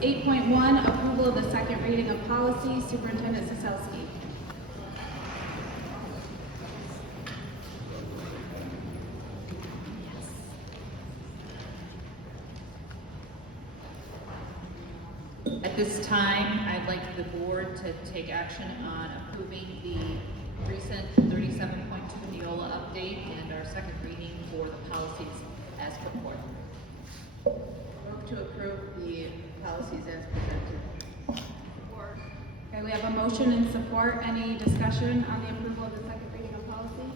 8.1, approval of the second reading of policy. Superintendent Siselsky. At this time, I'd like the board to take action on approving the recent 37.2 Neola update and our second reading for the policies as put forth. Move to approve the policies as presented. Support. Okay, we have a motion and support. Any discussion on the approval of the second reading of policy?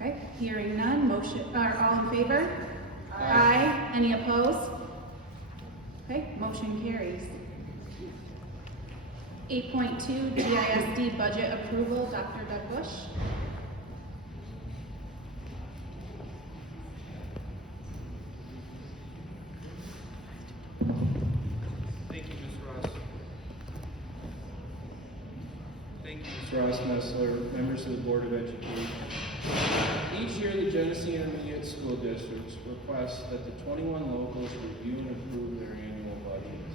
Okay, hearing none. Motion, all in favor? Aye. Any opposed? Okay, motion carries. 8.2, GISD budget approval. Dr. Doug Bush. Thank you, Ms. Ross. Thank you, Ms. Rossmaessler, members of the Board of Education. Each year, the Genesee Intermediate School Districts request that the 21 locals review and approve their annual budgets.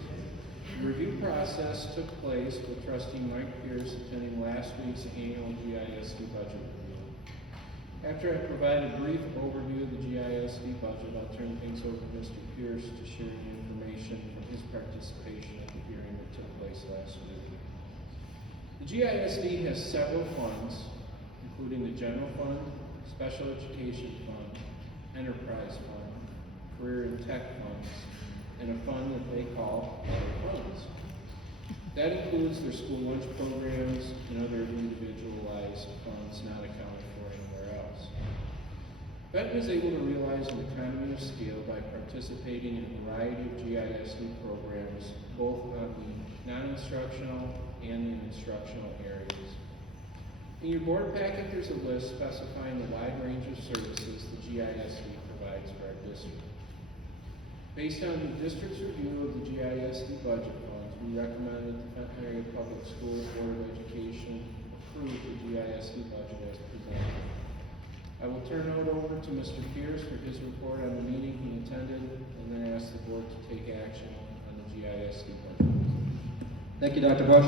The review process took place with Trustee Mike Pierce attending last week's annual GISD budget review. After I provide a brief overview of the GISD budget, I'll turn things over to Mr. Pierce to share the information from his participation at the hearing that took place last week. The GISD has several funds, including the General Fund, Special Education Fund, Enterprise Fund, Career and Tech Funds, and a fund that they call other funds. That includes their school lunch programs and other individualized funds not accounted for anywhere else. Fenton is able to realize an economy of scale by participating in a variety of GISD programs, both on the non-instructional and the instructional areas. In your board packet, there's a list specifying the wide range of services the GISD provides for our district. Based on the district's review of the GISD budget funds, we recommend that the Fenton Area Public Schools Board of Education approve the GISD budget as presented. I will turn it over to Mr. Pierce for his report on the meeting he attended, and then ask the board to take action on the GISD budget. Thank you, Dr. Bush.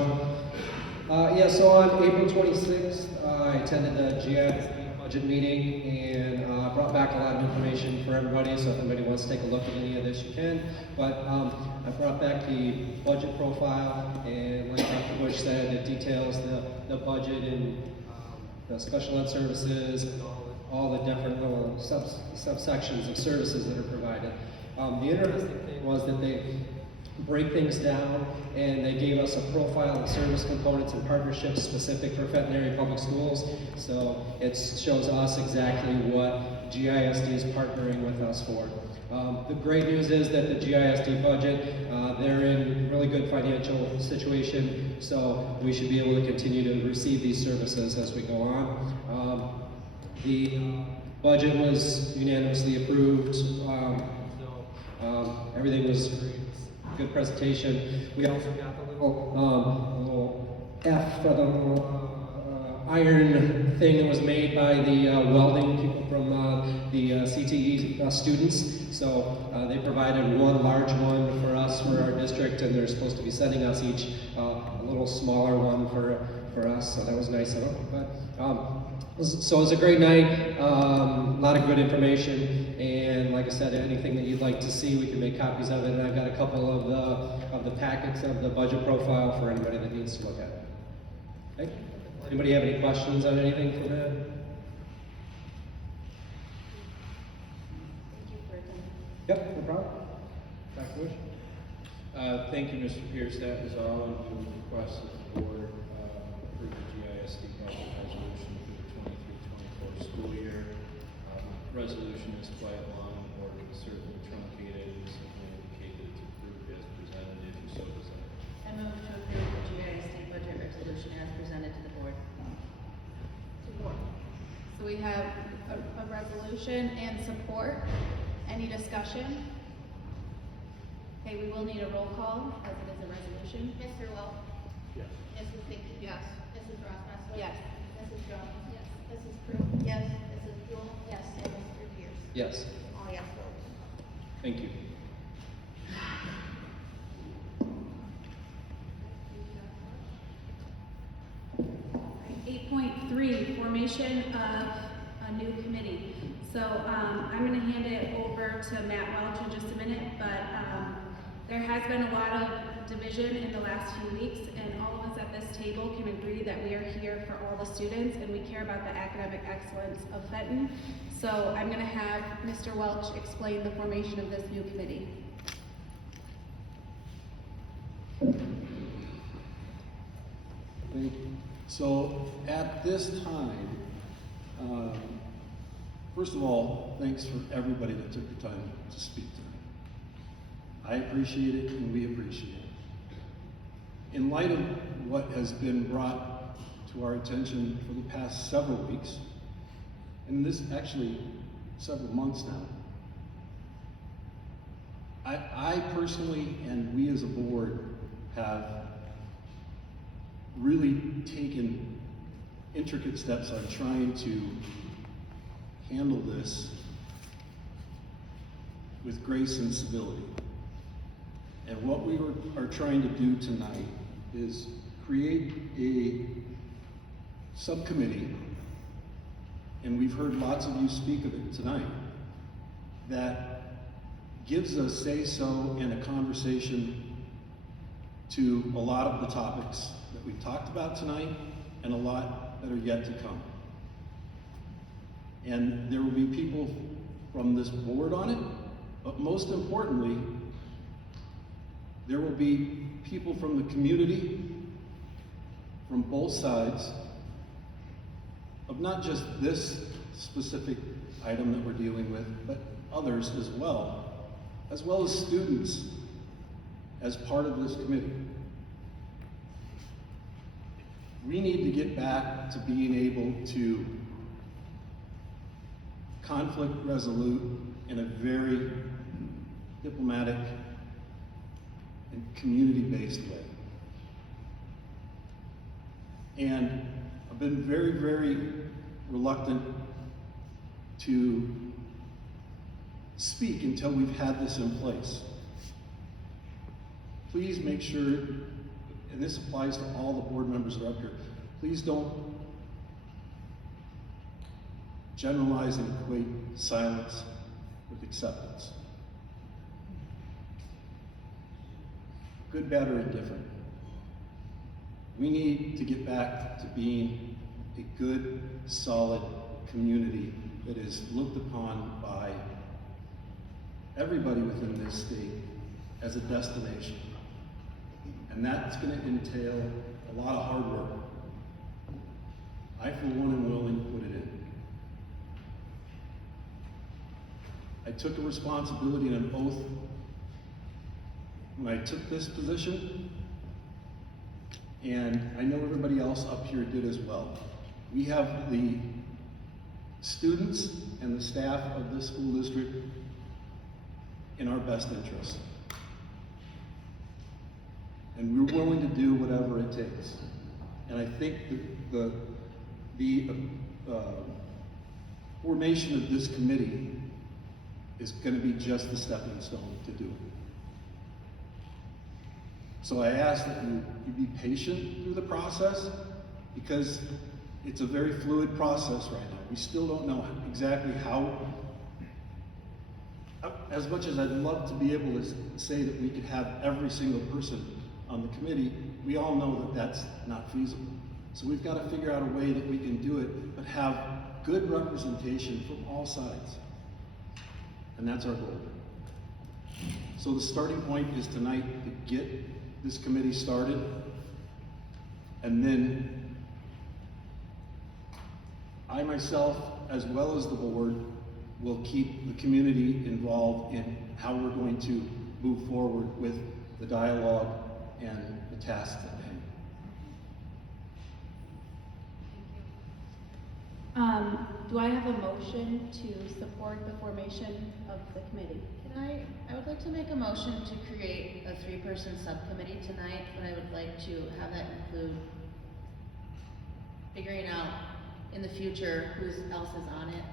So on April 26th, I attended the GISD budget meeting and brought back a lot of information for everybody, so if anybody wants to take a look at any of this, you can. But I brought back the budget profile, and like Dr. Bush said, it details the budget and the special ed services and all the different little subsections of services that are provided. The interesting thing was that they break things down, and they gave us a profile of service components and partnerships specific for Fenton Area Public Schools. So it shows us exactly what GISD is partnering with us for. The great news is that the GISD budget, they're in really good financial situation, so we should be able to continue to receive these services as we go on. The budget was unanimously approved, everything was good presentation. We also got the little F for the little iron thing that was made by the welding people from the CTE students. So they provided one large one for us for our district, and they're supposed to be sending us each a little smaller one for us. So that was nice of them. But so it was a great night, a lot of good information, and like I said, anything that you'd like to see, we can make copies of it, and I've got a couple of the packets of the budget profile for anybody that needs to look at it. Okay? Anybody have any questions on anything from that? Yep, no problem. Dr. Bush? Thank you, Mr. Pierce. That was all, and we would request that the board approve the GISD budget resolution for the 23-24 school year. Resolution is quite long, or certainly truncated, and simply indicate that it's approved as presented if you so desire. I move to approve the GISD budget resolution as presented to the board. Support. So we have a resolution and support. Any discussion? Okay, we will need a roll call as it is a resolution. Mr. Welch? Yes. Mrs. Dickie? Yes. Mrs. Rossmaessler? Yes. Mrs. Jones? Yes. Mrs. Prew? Yes. Mrs. Juhl? Yes. And Mr. Pierce? Yes. All yes votes. Thank you. formation of a new committee. So I'm going to hand it over to Matt Welch in just a minute, but there has been a lot of division in the last few weeks, and all of us at this table can agree that we are here for all the students and we care about the academic excellence of Fenton. So I'm going to have Mr. Welch explain the formation of this new committee. Thank you. So at this time, first of all, thanks for everybody that took the time to speak tonight. I appreciate it and we appreciate it. In light of what has been brought to our attention for the past several weeks, and this actually several months now, I personally and we as a board have really taken intricate steps on trying to handle this with grace and civility. And what we are trying to do tonight is create a subcommittee, and we've heard lots of you speak of it tonight, that gives us say-so in a conversation to a lot of the topics that we've talked about tonight and a lot that are yet to come. And there will be people from this board on it, but most importantly, there will be people from the community, from both sides, of not just this specific item that we're dealing with, but others as well as students as part of this committee. We need to get back to being able to conflict resolute in a very diplomatic and community-based way. And I've been very, very reluctant to speak until we've had this in place. Please make sure, and this applies to all the board members that are up here, please don't generalize and equate silence with acceptance. Good, bad, or indifferent. We need to get back to being a good, solid community that is looked upon by everybody within this state as a destination. And that's going to entail a lot of hard work. I, for one, am willing to put it in. I took a responsibility and an oath when I took this position, and I know everybody else up here did as well. We have the students and the staff of this school district in our best interest. And we're willing to do whatever it takes. And I think the formation of this committee is going to be just the stepping stone to do it. So I ask that you be patient through the process, because it's a very fluid process right now. We still don't know exactly how, as much as I'd love to be able to say that we could have every single person on the committee, we all know that that's not feasible. So we've got to figure out a way that we can do it, but have good representation from all sides. And that's our goal. So the starting point is tonight to get this committee started, and then I myself, as well as the board, will keep the community involved in how we're going to move forward with the dialogue and the tasks at hand. Do I have a motion to support the formation of the committee? I would like to make a motion to create a 3-person subcommittee tonight, but I would like to have that include figuring out in the future who else is on it.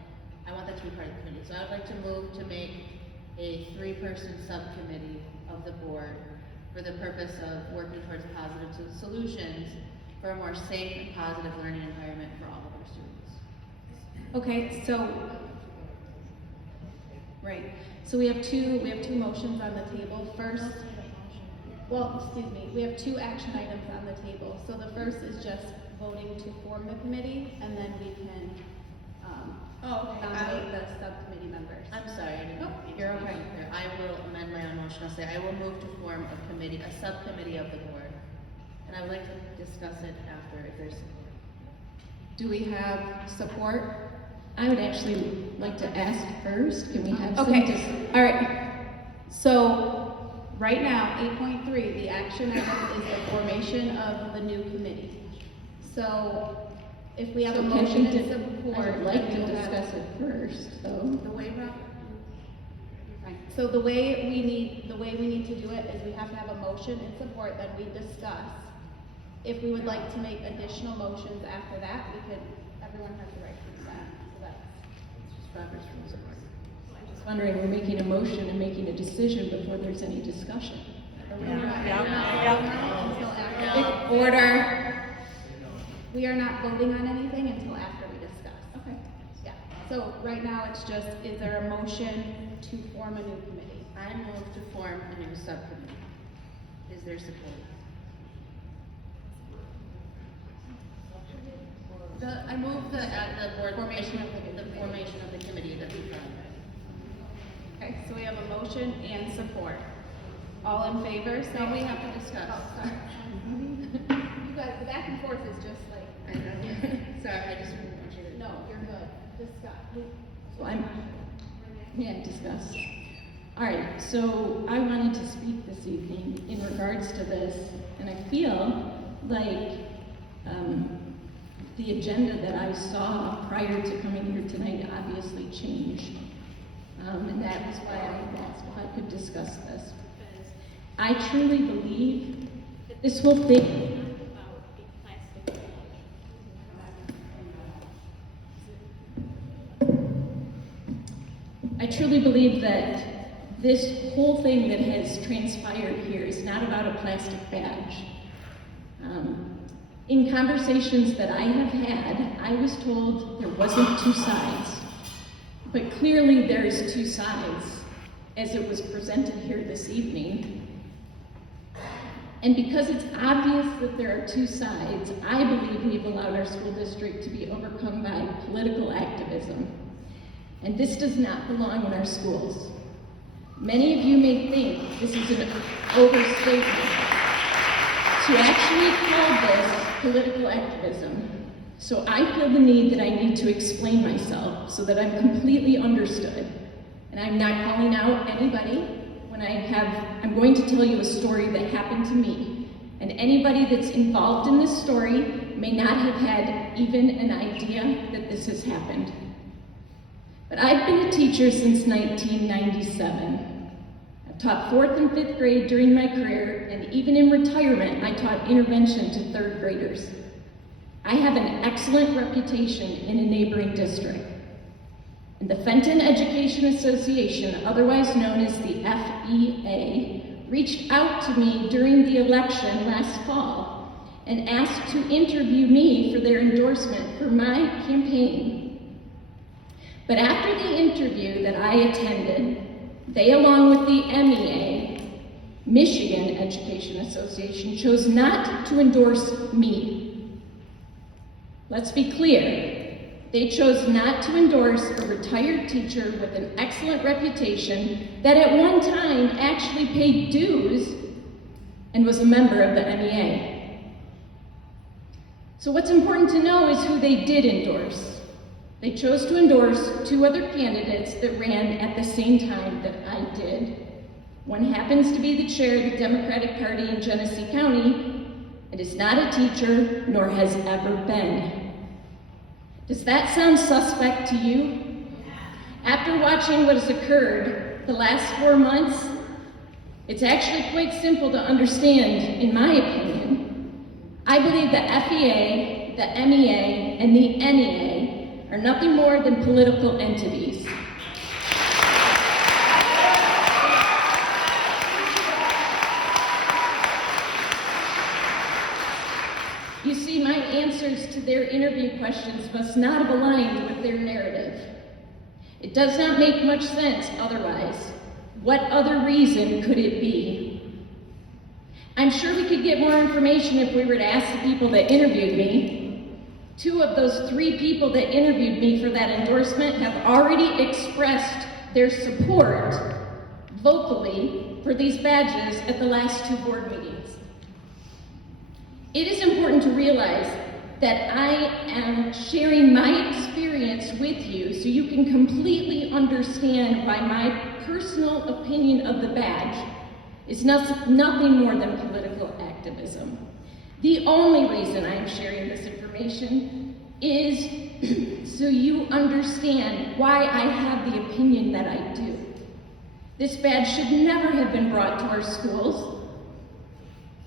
I want that to be part of the committee. So I would like to move to make a 3-person subcommittee of the board for the purpose of working towards positive solutions for a more safe and positive learning environment for all of our students. Okay, so, right, so we have two motions on the table. First, well, excuse me, we have two action items on the table. So the first is just voting to form the committee, and then we can, nominate the subcommittee members. I'm sorry, I didn't Oh, mean to you're be okay. unclear. I will amend my own motion. I'll say I will move to form a committee, a subcommittee of the board. And I would like to discuss it after, if there's, Do we have support? I would actually like to ask first, can we have some? Okay, all right. So, right now, 8.3, the action item is the formation of the new committee. So, if we have a So motion can we and support. I would like to then we'll have- discuss it first, though. the way, Rob? Right. So the way we need to do it is we have to have a motion and support, then we discuss. If we would like to make additional motions after that, we could, everyone has the right to do that. So that's Robert's rules of order. I'm just wondering, we're making a motion and making a decision before there's any discussion. until after. Order. We are not voting on anything until after we discuss. Okay. Yeah, so right now it's just, is there a motion to form a new committee? I move to form a new subcommittee. Is there support? I move the board. Formation of the The formation of the committee that we found. Okay, so we have a motion and support. All in favor, say. No, we have to discuss. Oh, sorry. You guys, the back and forth is just like, I know. Sorry, I just didn't want you to. no, you're good. Discuss. So yeah, discuss. All right, so I wanted to speak this evening in regards to this, and I feel like the agenda that I saw prior to coming here tonight obviously changed. And that was why I asked if I could discuss this. I truly believe that this whole thing is not about a plastic bag. I truly believe that this whole thing that has transpired here is not about a plastic badge. In conversations that I have had, I was told there wasn't two sides. But clearly there's two sides, as it was presented here this evening. And because it's obvious that there are two sides, I believe we've allowed our school district to be overcome by political activism. And this does not belong in our schools. Many of you may think this is an overstatement to actually call this political activism. So I feel the need that I need to explain myself so that I'm completely understood. And I'm not calling out anybody when I'm going to tell you a story that happened to me. And anybody that's involved in this story may not have had even an idea that this has happened. But I've been a teacher since 1997. I've taught 4th and 5th grade during my career, and even in retirement, I taught intervention to 3rd graders. I have an excellent reputation in a neighboring district. And the Fenton Education Association, otherwise known as the FEA, reached out to me during the election last fall and asked to interview me for their endorsement for my campaign. But after the interview that I attended, they, along with the MEA, Michigan Education Association, chose not to endorse me. Let's be clear. They chose not to endorse a retired teacher with an excellent reputation that at one time actually paid dues and was a member of the MEA. So what's important to know is who they did endorse. They chose to endorse 2 other candidates that ran at the same time that I did. One happens to be the chair of the Democratic Party in Genesee County and is not a teacher, nor has ever been. Does that sound suspect to you? After watching what has occurred the last 4 months, it's actually quite simple to understand, in my opinion. I believe the FEA, the MEA, and the NEA are nothing more than political entities. You see, see, my answers to their interview questions must not have aligned with their narrative. It does not make much sense otherwise. What other reason could it be? I'm sure we could get more information if we were to ask the people that interviewed me. 2 of those 3 people that interviewed me for that endorsement have already expressed their support vocally for these badges at the last 2 board meetings. It is important to realize that I am sharing my experience with you so you can completely understand why my personal opinion of the badge is nothing more than political activism. The only reason I'm sharing this information is so you understand why I have the opinion that I do. This badge should never have been brought to our schools.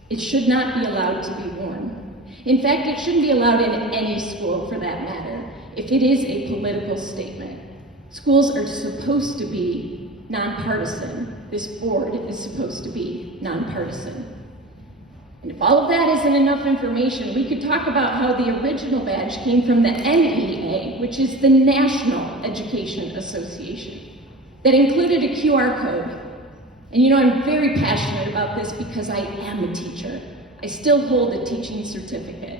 It should not be allowed to be worn. In fact, it shouldn't be allowed in any school for that matter, if it is a political statement. Schools are supposed to be nonpartisan. This board is supposed to be nonpartisan. And if all of that isn't enough information, we could talk about how the original badge came from the NEA, which is the National Education Association, that included a QR code. And you know, I'm very passionate about this because I am a teacher. I still hold a teaching certificate.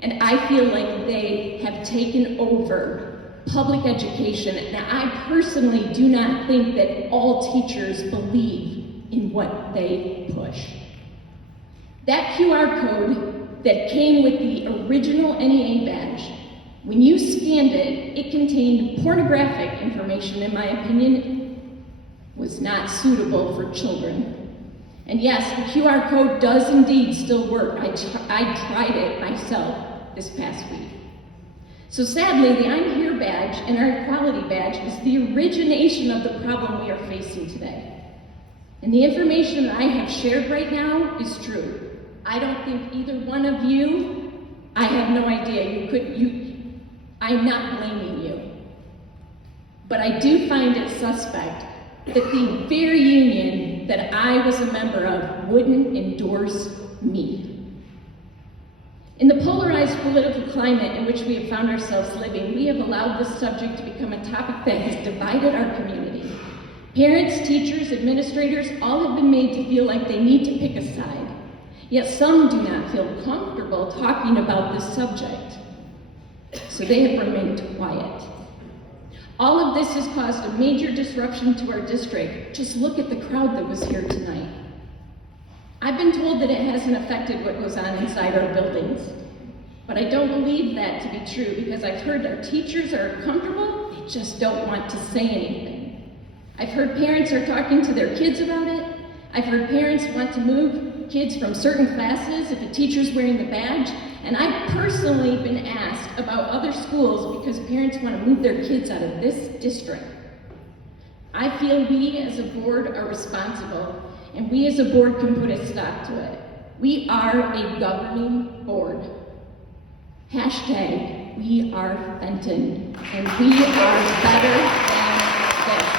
And I feel like they have taken over public education. And I personally do not think that all teachers believe in what they push. That QR code that came with the original NEA badge, when you scanned it, it contained pornographic information, in my opinion, was not suitable for children. And yes, the QR code does indeed still work. I tried it myself this past week. So sadly, the I'm Here badge and our equality badge is the origination of the problem we are facing today. And the information that I have shared right now is true. I don't think either one of you, I have no idea, I'm not blaming you. But I do find it suspect that the very union that I was a member of wouldn't endorse me. In the polarized political climate in which we have found ourselves living, we have allowed this subject to become a topic that has divided our community. Parents, teachers, administrators, all have been made to feel like they need to pick a side. Yet some do not feel comfortable talking about this subject, so they have remained quiet. All of this has caused a major disruption to our district. Just look at the crowd that was here tonight. I've been told that it hasn't affected what goes on inside our buildings, but I don't believe that to be true because I've heard our teachers are comfortable, they just don't want to say anything. I've heard parents are talking to their kids about it. I've heard parents want to move kids from certain classes if a teacher's wearing the badge, and I've personally been asked about other schools because parents want to move their kids out of this district. I feel we as a board are responsible, and we as a board can put a stop to it. We are a governing board. Hashtag, we are Fenton, and we are better than this.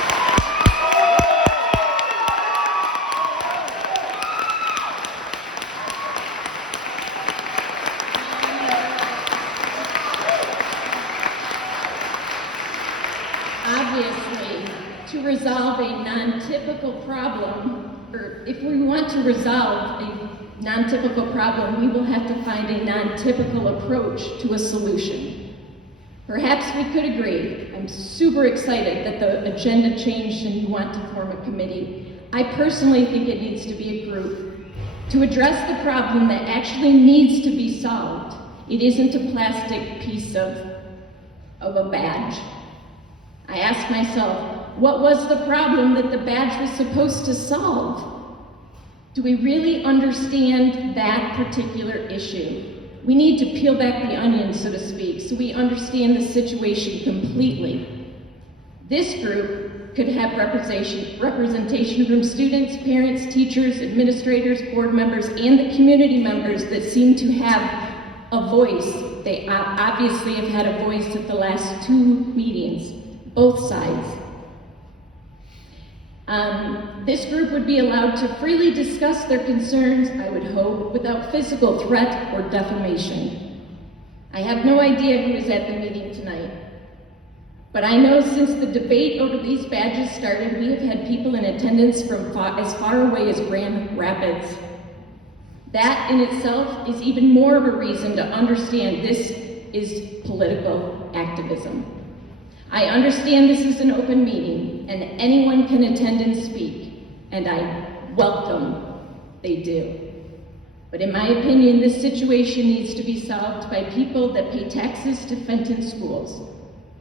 Obviously, to resolve a non-typical problem, or if we want to resolve a non-typical problem, we will have to find a non-typical approach to a solution. Perhaps we could agree. I'm super excited that the agenda changed and you want to form a committee. I personally think it needs to be a group to address the problem that actually needs to be solved. It isn't a plastic piece of a badge. I ask myself, what was the problem that the badge was supposed to solve? Do we really understand that particular issue? We need to peel back the onion, so to speak, so we understand the situation completely. This group could have representation from students, parents, teachers, administrators, board members, and the community members that seem to have a voice. They obviously have had a voice at the last 2 meetings. Both sides. This group would be allowed to freely discuss their concerns, I would hope, without physical threat or defamation. I have no idea who was at the meeting tonight, but I know since the debate over these badges started, we have had people in attendance from as far away as Grand Rapids. That in itself is even more of a reason to understand this is political activism. I understand this is an open meeting and anyone can attend and speak, and I welcome they do. But in my opinion, this situation needs to be solved by people that pay taxes to Fenton schools.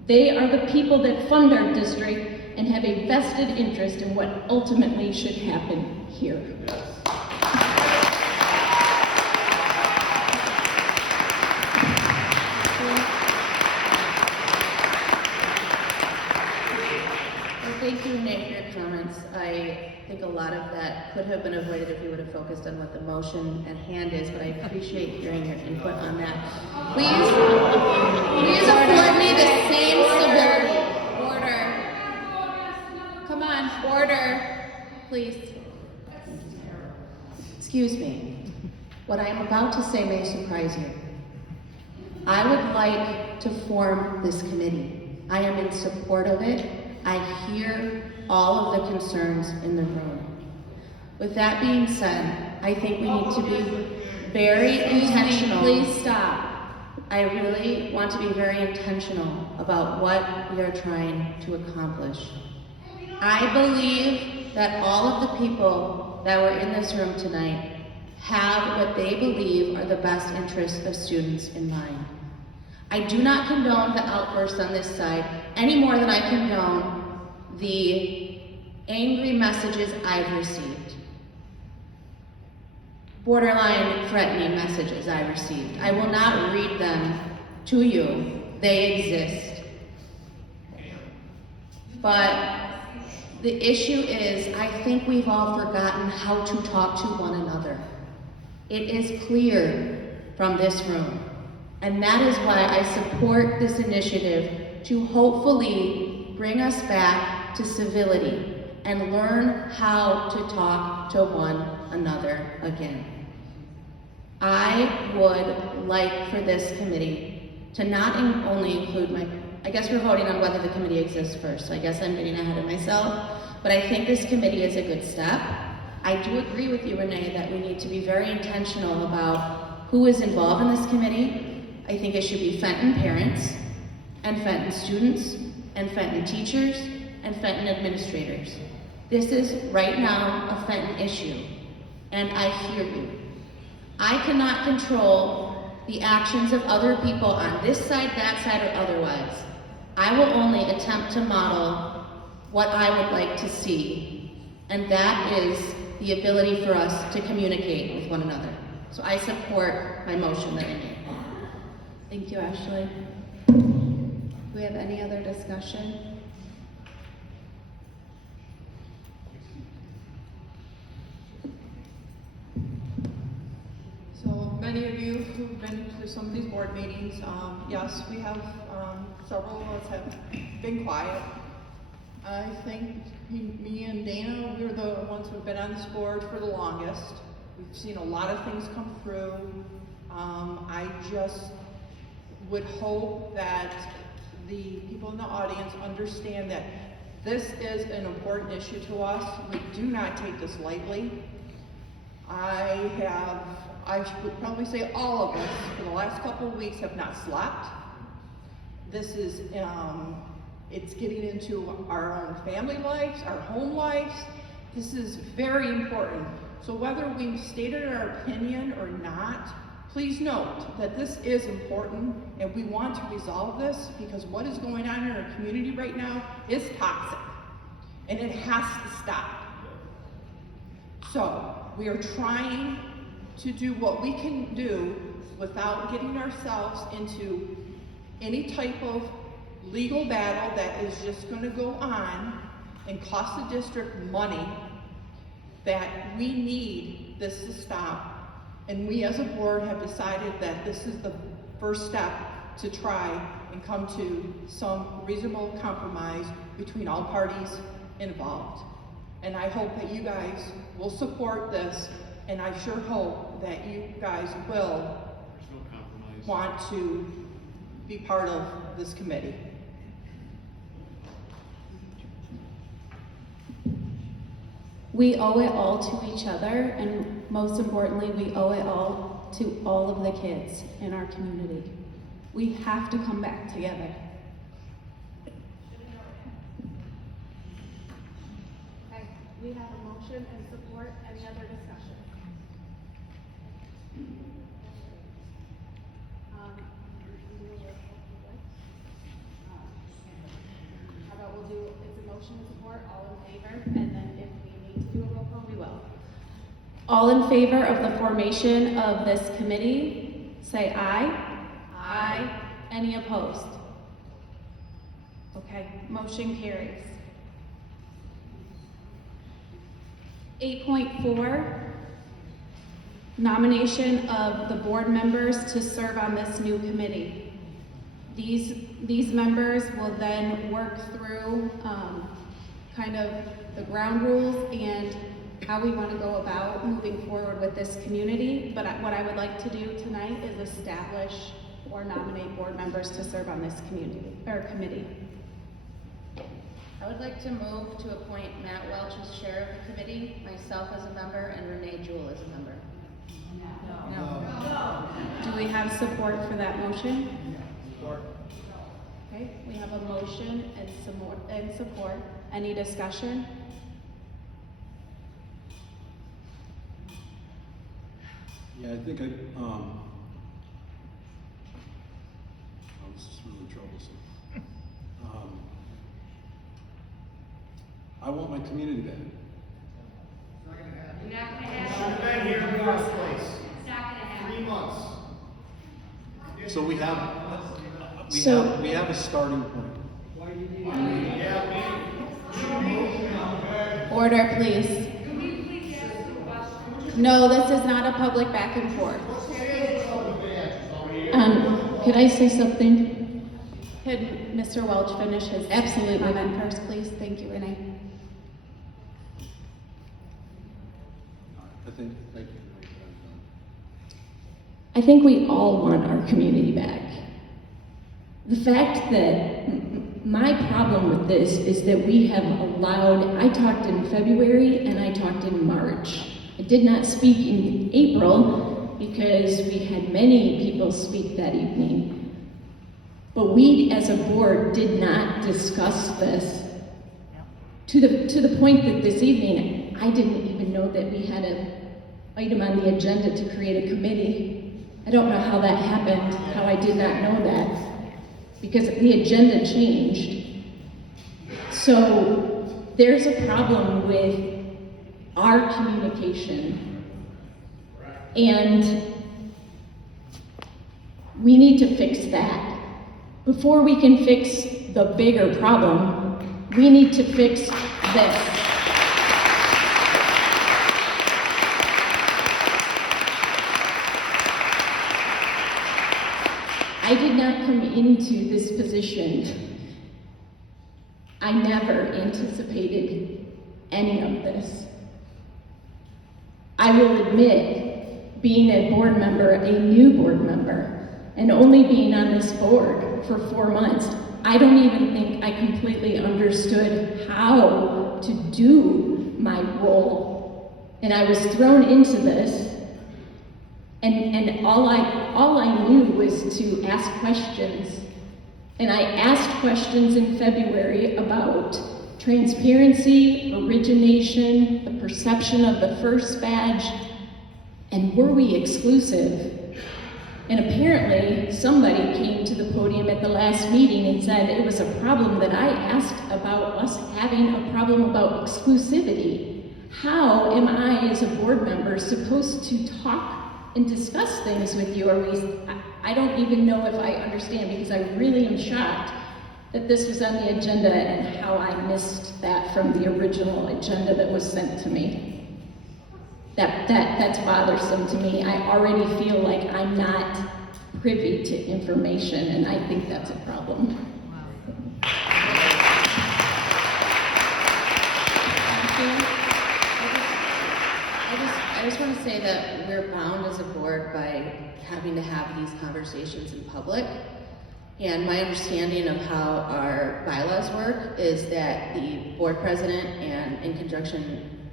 They are the people that fund our district and have a vested interest in what ultimately should happen here. Thank you, Renee, for your comments. I think a lot of that could have been avoided if we would have focused on what the motion at hand is, but I appreciate hearing your input on that. Please afford me the same civility. Order. Come on, order, please. Excuse me. What I am about to say may surprise you. I would like to form this committee. I am in support of it. I hear all of the concerns in the room. With that being said, I think we need to be very intentional. Please stop. I really want to be very intentional about what we are trying to accomplish. I believe that all of the people that were in this room tonight have what they believe are the best interests of students in mind. I do not condone the outbursts on this side any more than I condone the angry messages I've received. Borderline threatening messages I received. I will not read them to you. They exist. But the issue is, I think we've all forgotten how to talk to one another. It is clear from this room. And that is why I support this initiative to hopefully bring us back to civility and learn how to talk to one another again. I would like for this committee to not only include I guess we're voting on whether the committee exists first, so I guess I'm getting ahead of myself, but I think this committee is a good step. I do agree with you, Renee, that we need to be very intentional about who is involved in this committee. I think it should be Fenton parents, and Fenton students, and Fenton teachers, and Fenton administrators. This is right now a Fenton issue, and I hear you. I cannot control the actions of other people on this side, that side, or otherwise. I will only attempt to model what I would like to see, and that is the ability for us to communicate with one another. So I support my motion that I made. Thank you, Ashley. Do we have any other discussion? So many of you who've been to some of these board meetings, yes, we have, several of us have been quiet. I think me and Dana, we're the ones who've been on this board for the longest. We've seen a lot of things come through. I just would hope that the people in the audience understand that this is an important issue to us. We do not take this lightly. I would probably say all of us for the last couple of weeks have not slept. This is, it's getting into our own family lives, our home lives. This is very important. So whether we've stated our opinion or not, please note that this is important and we want to resolve this because what is going on in our community right now is toxic and it has to stop. So we are trying to do what we can do without getting ourselves into any type of legal battle that is just going to go on and cost the district money. That we need this to stop. And we as a board have decided that this is the first step to try and come to some reasonable compromise between all parties involved. And I hope that you guys will support this, and I sure hope that you guys will. There's no compromise want to be part of this committee. We owe it all to each other, and most importantly, we owe it all to all of the kids in our community. We have to come back together. Okay, we have a motion and support. Any other discussion? How about we'll do, it's a motion and support, all in favor, and then if we need to do a roll call, we will. All in favor of the formation of this committee, say aye. Aye. Any opposed? Okay, motion carries. 8.4, nomination of the board members to serve on this new committee. These members will then work through kind of the ground rules and how we want to go about moving forward with this community. But what I would like to do tonight is establish or nominate board members to serve on this committee. I would like to move to appoint Matt Welch as chair of the committee, myself as a member, and Renee Juhl as a member. No. Do we have support for that motion? Okay, we have a motion and support. Any discussion? Yeah, I think this is really troublesome. I want my community back. You're not gonna have. I've been here in the first place. It's not gonna happen. 3 months. So we have a starting point. Order, please. No, this is not a public back and forth. Could I say something? Could Mr. Welch finish his comment first, please? Thank you, Renee. Thank you. I think we all want our community back. The fact that my problem with this is that we have allowed, I talked in February and I talked in March. I did not speak in April because we had many people speak that evening. But we as a board did not discuss this to the point that this evening I didn't even know that we had an item on the agenda to create a committee. I don't know how that happened, how I did not know that, because the agenda changed. So there's a problem with our communication, and we need to fix that. Before we can fix the bigger problem, we need to fix this. I did not come into this position. I never anticipated any of this. I will admit, being a board member, a new board member, and only being on this board for 4 months, I don't even think I completely understood how to do my role. And I was thrown into this, and all I knew was to ask questions. And I asked questions in February about transparency, origination, the perception of the first badge, and were we exclusive? And apparently somebody came to the podium at the last meeting and said it was a problem that I asked about us having a problem about exclusivity. How am I as a board member supposed to talk and discuss things with you? I don't even know if I understand, because I really am shocked that this was on the agenda and how I missed that from the original agenda that was sent to me. That's bothersome to me. I already feel like I'm not privy to information, and I think that's a problem. I I just want to say that we're bound as a board by having to have these conversations in public. And my understanding of how our bylaws work is that the board president and in conjunction,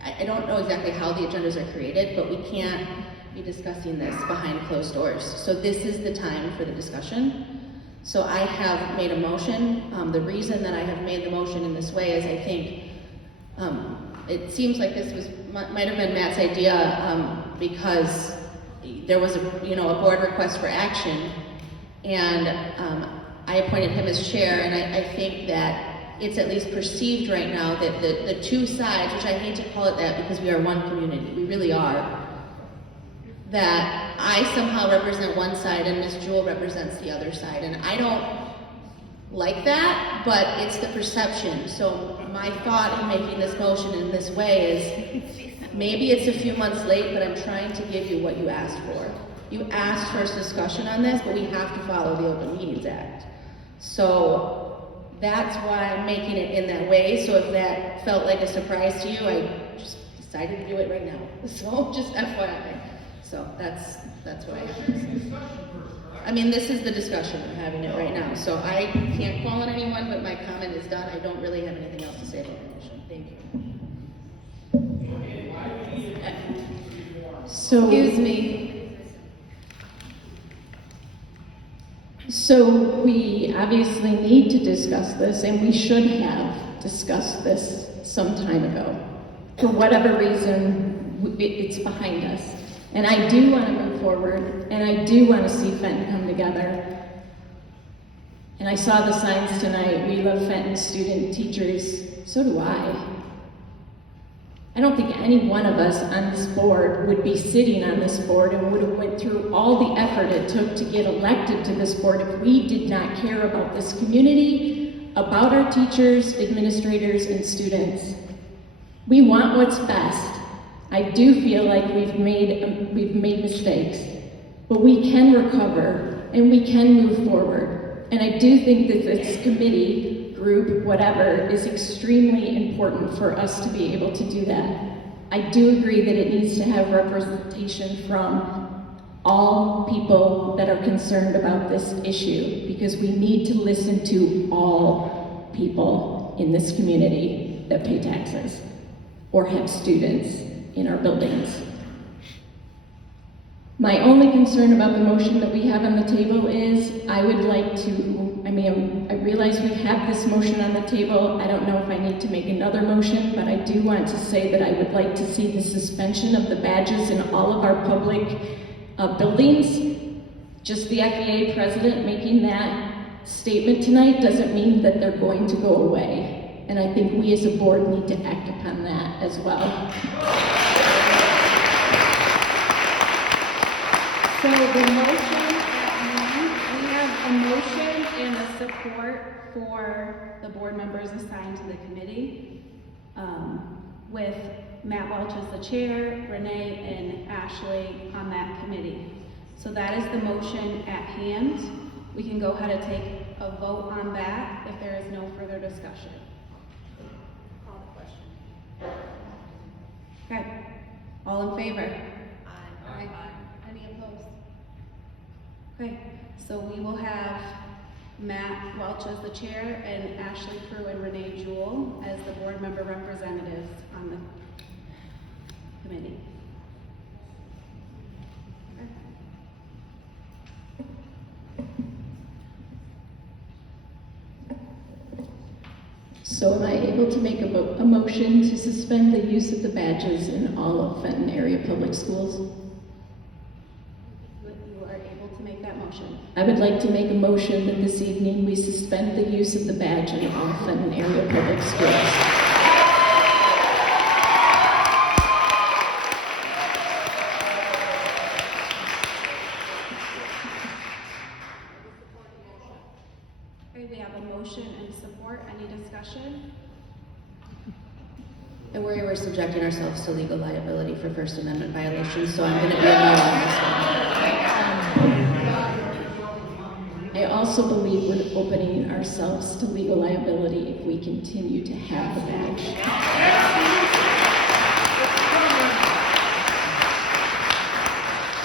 I don't know exactly how the agendas are created, but we can't be discussing this behind closed doors. So this is the time for the discussion. So I have made a motion. The reason that I have made the motion in this way is I think it seems like this might have been Matt's idea because there was a board request for action, and I appointed him as chair, and I think that it's at least perceived right now that the two sides, which I hate to call it that because we are one community, we really are, that I somehow represent one side and Ms. Juhl represents the other side, and I don't like that, but it's the perception. So my thought in making this motion in this way is maybe it's a few months late, but I'm trying to give you what you asked for. You asked for a discussion on this, but we have to follow the Open Meetings Act. So that's why I'm making it in that way. So if that felt like a surprise to you, I just decided to do it right now. So just FYI. So that's what I have to say. I mean, this is the discussion, I'm having it right now. So I can't call on anyone, but my comment is done. I don't really have anything else to say about the motion. Thank you. So, Excuse me. So we obviously need to discuss this, and we should have discussed this some time ago. For whatever reason, it's behind us. And I do want to move forward, and I do want to see Fenton come together. And I saw the signs tonight, we love Fenton student teachers, so do I. I don't think any one of us on this board would be sitting on this board and would have went through all the effort it took to get elected to this board if we did not care about this community, about our teachers, administrators, and students. We want what's best. I do feel like we've made mistakes, but we can recover and we can move forward. And I do think that this committee, group, whatever, is extremely important for us to be able to do that. I do agree that it needs to have representation from all people that are concerned about this issue, because we need to listen to all people in this community that pay taxes or have students in our buildings. My only concern about the motion that we have on the table is I would like to, I realize we have this motion on the table. I don't know if I need to make another motion, but I do want to say that I would like to see the suspension of the badges in all of our public buildings. Just the FEA president making that statement tonight doesn't mean that they're going to go away. And I think we as a board need to act upon that as well. So the motion, we have a motion and a support for the board members assigned to the committee, with Matt Welch as the chair, Renee and Ashley on that committee. So that is the motion at hand. We can go ahead and take a vote on that if there is no further discussion. Call the question. Okay, all in favor? Aye. Any opposed? Okay, so we will have Matt Welch as the chair and Ashley Prew and Renee Juhl as the board member representatives on the committee. So am I able to make a motion to suspend the use of the badges in all of Fenton Area Public Schools? You are able to make that motion. I would like to make a motion that this evening we suspend the use of the badge in all Fenton Area Public Schools. Okay, we have a motion and support. Any discussion? I worry we're subjecting ourselves to legal liability for First Amendment violations, so I'm going to be a no on this one. I also believe we're opening ourselves to legal liability if we continue to have the badge.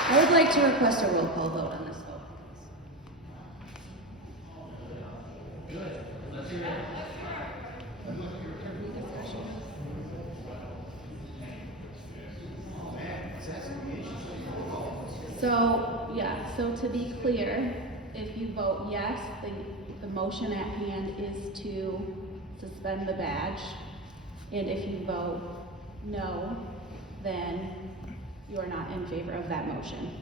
I would like to request a roll call vote on this vote. So to be clear, if you vote yes, the motion at hand is to suspend the badge. And if you vote no, then you are not in favor of that motion.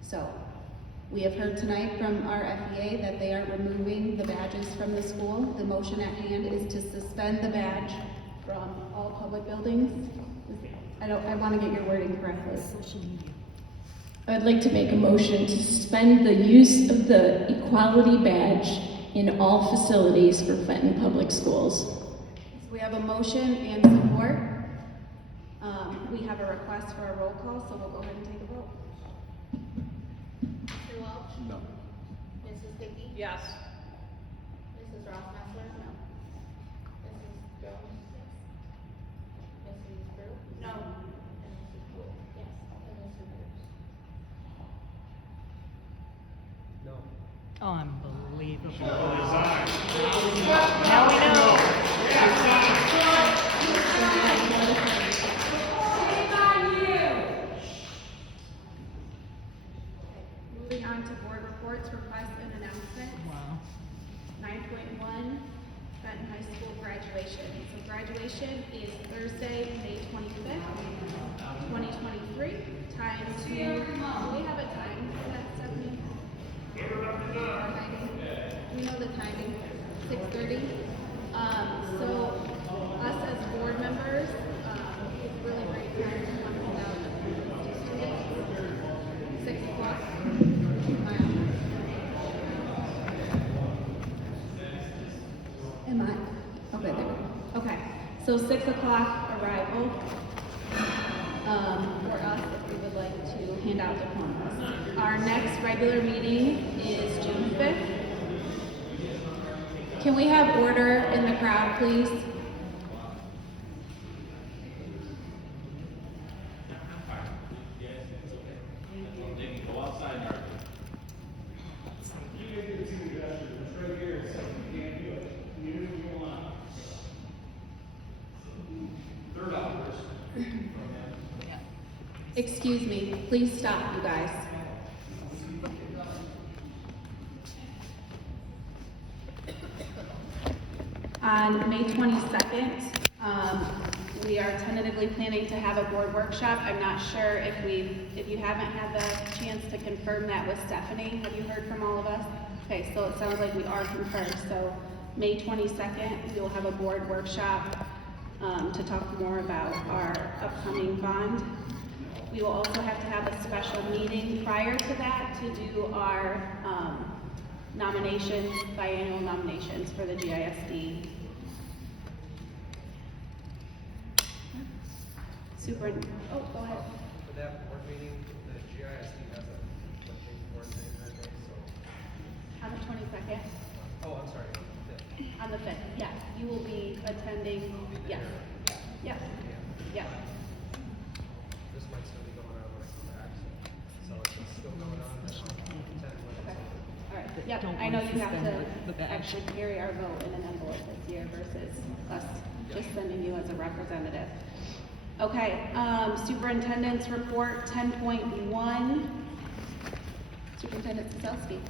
So, we have heard tonight from our FEA that they are removing the badges from the school. The motion at hand is to suspend the badge from all public buildings. I want to get your wording correctly. I'd like to make a motion to suspend the use of the equality badge in all facilities for Fenton Public Schools. We have a motion and support. We have a request for a roll call, so we'll go ahead and take a vote. Mr. Welch? No. Mrs. Dickie? Yes. Mrs. Rossmaessler? No. Mrs. Jones? Yes. Mrs. Prew? No. And Mrs. Juhl? Yes. And Mr. Rebukes? No. Unbelievable. Now we know. Moving on to board reports, requests, and announcements. Wow. 9.1, Fenton High School graduation. So graduation is Thursday, May 25th, 2023. Time to, do we have a time for that, Stephanie? Timing? We know the timing, 6:30. So us as board members, it's really great time to come down to students. 6 o'clock. Am I? Okay, there we go. Okay, so 6 o'clock arrival. For us, if we would like to hand out diplomas. Our next regular meeting is June 5th. Can we have order in the crowd, please? Excuse me, please stop, you guys. On May 22nd, we are tentatively planning to have a board workshop. I'm not sure if you haven't had the chance to confirm that with Stephanie. Have you heard from all of us? Okay, so it sounds like we are confirmed. So May 22nd, we will have a board workshop to talk more about our upcoming bond. We will also have to have a special meeting prior to that to do our nominations, biannual nominations for the GISD. Super, oh, go ahead. For that board meeting, the GISD has a big board meeting that day, so. On the 22nd, Oh, I'm sorry. on the 5th, yes, you will be attending, yes, yes, yes. This might still be going on when I come back, so it's still going on. Okay, all right, yep, I know you have to actually carry our vote in an envelope this year versus us just sending you as a representative. Okay, superintendent's report 10.1. Superintendent Sosowski.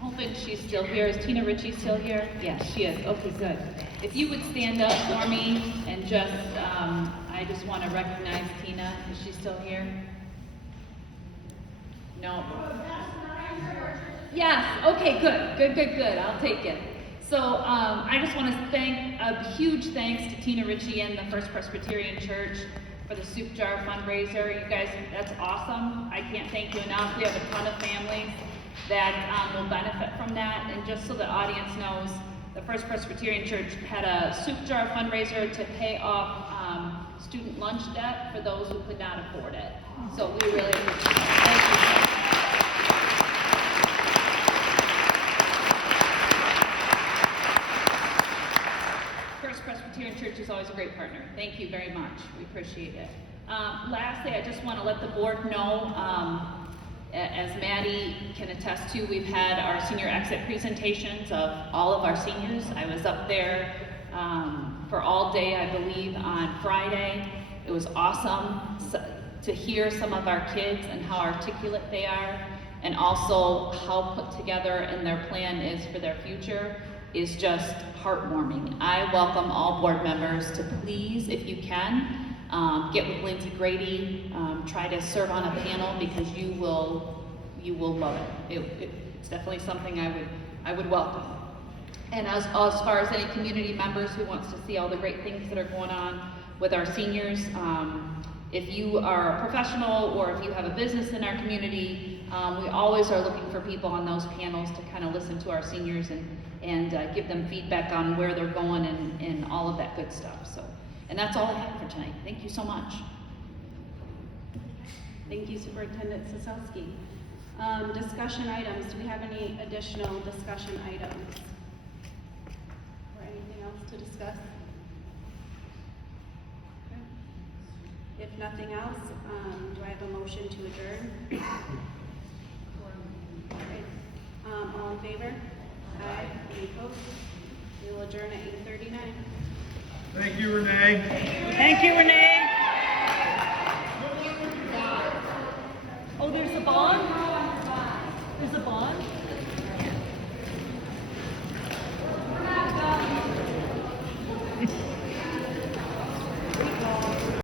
Hoping she's still here. Is Tina Ritchie still here? Yes, she is. Okay, good. If you would stand up for me and just, I just want to recognize Tina. Is she still here? No. Yes, okay, good. I'll take it. So I just want to thank, a huge thanks to Tina Ritchie and the First Presbyterian Church for the soup jar fundraiser. You guys, that's awesome. I can't thank you enough. We have a ton of families that will benefit from that. And just so the audience knows, the First Presbyterian Church had a soup jar fundraiser to pay off student lunch debt for those who could not afford it. So we really appreciate it. Thank you. First Presbyterian Church is always a great partner. Thank you very much. We appreciate it. Lastly, I just want to let the board know, as Maddie can attest to, we've had our senior exit presentations of all of our seniors. I was up there for all day, I believe, on Friday. It was awesome to hear some of our kids and how articulate they are, and also how put together and their plan is for their future is just heartwarming. I welcome all board members to please, if you can, get with Lindsay Grady, try to serve on a panel, because you will love it. It's definitely something I would welcome. And as far as any community members who wants to see all the great things that are going on with our seniors, if you are a professional or if you have a business in our community, we always are looking for people on those panels to kind of listen to our seniors and give them feedback on where they're going and all of that good stuff. So, and that's all I have for tonight. Thank you so much. Thank you, Superintendent Sosowski. Discussion items. Do we have any additional discussion items? Or anything else to discuss? Okay. If nothing else, do I have a motion to adjourn? Okay. All in favor? Aye. Any opposed? We will adjourn at 8:39. Thank you, Renee. Thank you, Renee. Oh, there's a bond? There's a bond?